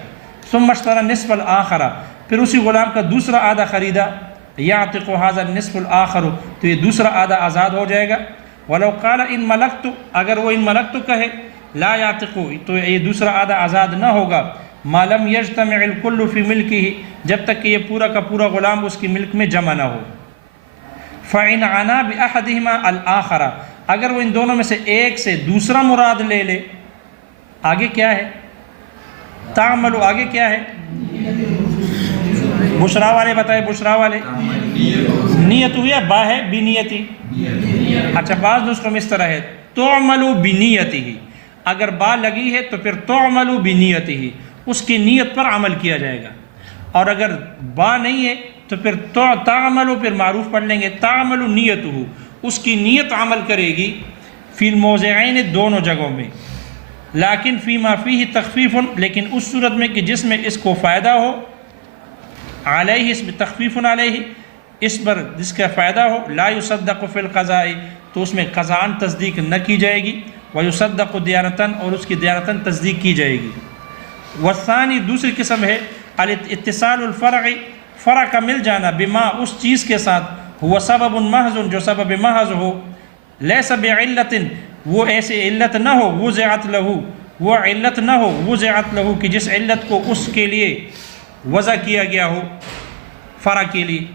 ثم اشترى نصف الآخر، پھر اسی غلام کا دوسرا آدھا خریدا، یعتق هذا النصف الآخر، تو یہ دوسرا آدھا آزاد ہو جائے گا۔ ولو قال ان ملکت، اگر وہ ان ملکت کہے، لا یعتق، تو یہ دوسرا آدھا آزاد نہ ہوگا، ما لم یجتمع الکل فی ملکہ، جب تک کہ یہ پورا کا پورا غلام اس کی ملک میں جمع نہ ہو۔ فإن عنا بأحدهما الآخر، اگر وہ ان دونوں میں سے ایک سے دوسرا مراد لے لے، آگے کیا ہے؟ تعمل، آگے کیا ہے؟ بشرا والے بتائے، بشرا والے نیت ہوئی ہے، با ہے بنیتی، اچھا بعض نسخوں میں اس طرح ہے تعمل بنیتہ، اگر با لگی ہے تو پھر تعمل بنیتہ، اس کی نیت پر عمل کیا جائے گا، اور اگر با نہیں ہے تو پھر تعمل، پھر معروف پڑھ لیں گے، تعمل نیتہ، اس کی نیت عمل کرے گی، فی الموضعین، دونوں جگہوں میں، لیکن فیما فیہ تخفیف، لیکن اس صورت میں کہ جس میں اس کو فائدہ ہو، علیہ، اس میں تخفیف علیہ، اس پر جس کا فائدہ ہو، لا یصدق فی القضاء، تو اس میں قضاءً تصدیق نہ کی جائے گی، ویصدق دیانتاً، اور اس کی دیانتاً تصدیق کی جائے گی۔ والثانی، دوسری قسم ہے الاتصال الفرع، فرع کا مل جانا، بما، اس چیز کے ساتھ، ہوا سبب محض، جو سبب محض ہو، لیس بعلت، وہ ایسے علت نہ ہو، وضعت لہ، وہ علت نہ ہو، وضعت لہ، کہ جس علت کو اس کے لیے وضع کیا گیا ہو فرع کے لیے۔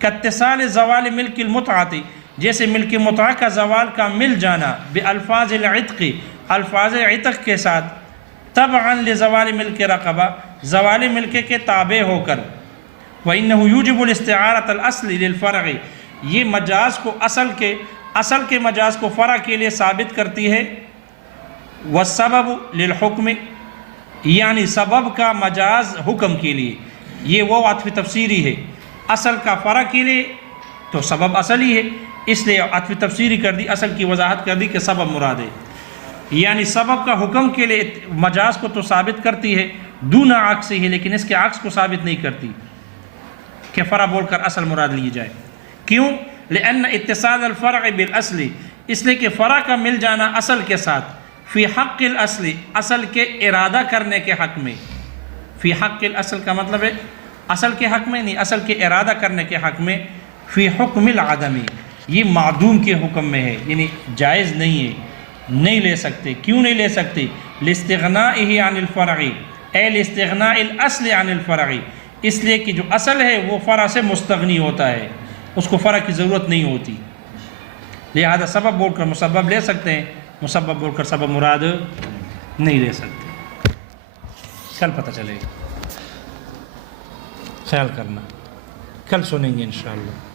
کاتصال زوال ملک المتعۃ، جیسے ملک متعہ کا زوال کا مل جانا، بالفاظ العتق، الفاظ عتق کے ساتھ، تبعا لزوال ملک رقبہ، زوال ملک کے تابع ہو کر۔ وَإِنَّهُ يُوجِبُ الْإِسْتِعَارَةَ الْأَصْلِ لِلْفَرْعِ، یہ مجاز کو اصل کے مجاز کو فرع کے لیے ثابت کرتی ہے۔ وَالسَّبَبُ لِلْحُكْمِ، یعنی سبب کا مجاز حکم کے لیے، یہ وہ عطف تفسیری ہے، اصل کا فرع کے لیے تو سبب اصل ہی ہے، اس لیے عطف تفسیری کر دی، اصل کی وضاحت کر دی کہ سبب مراد ہے، یعنی سبب کا حکم کے لیے مجاز کو تو ثابت کرتی ہے، دون عکس ہی، لیکن اس کے عکس کو ثابت نہیں کرتی کہ فرع بول کر اصل مراد لی جائے۔ کیوں؟ لأن اتصال الفرع بالاصل، اس لیے کہ فرع کا مل جانا اصل کے ساتھ، فی حق الاصل، اصل کے ارادہ کرنے کے حق میں، فی حق الاصل کا مطلب ہے اصل کے حق میں نہیں، اصل کے ارادہ کرنے کے حق میں، فی حکم العدم، یہ معدوم کے حکم میں ہے، یعنی جائز نہیں ہے، نہیں لے سکتے۔ کیوں نہیں لے سکتے؟ لاستغنائہ عن الفرع، اے لاستغناء الاصل عن الفرع، اس لیے کہ جو اصل ہے وہ فرع سے مستغنی ہوتا ہے، اس کو فرع کی ضرورت نہیں ہوتی، لہذا سبب بول کر مسبب لے سکتے ہیں، مسبب بول کر سبب مراد نہیں لے سکتے۔ کل پتہ چلے گا، خیال کرنا، کل سنیں گے انشاءاللہ۔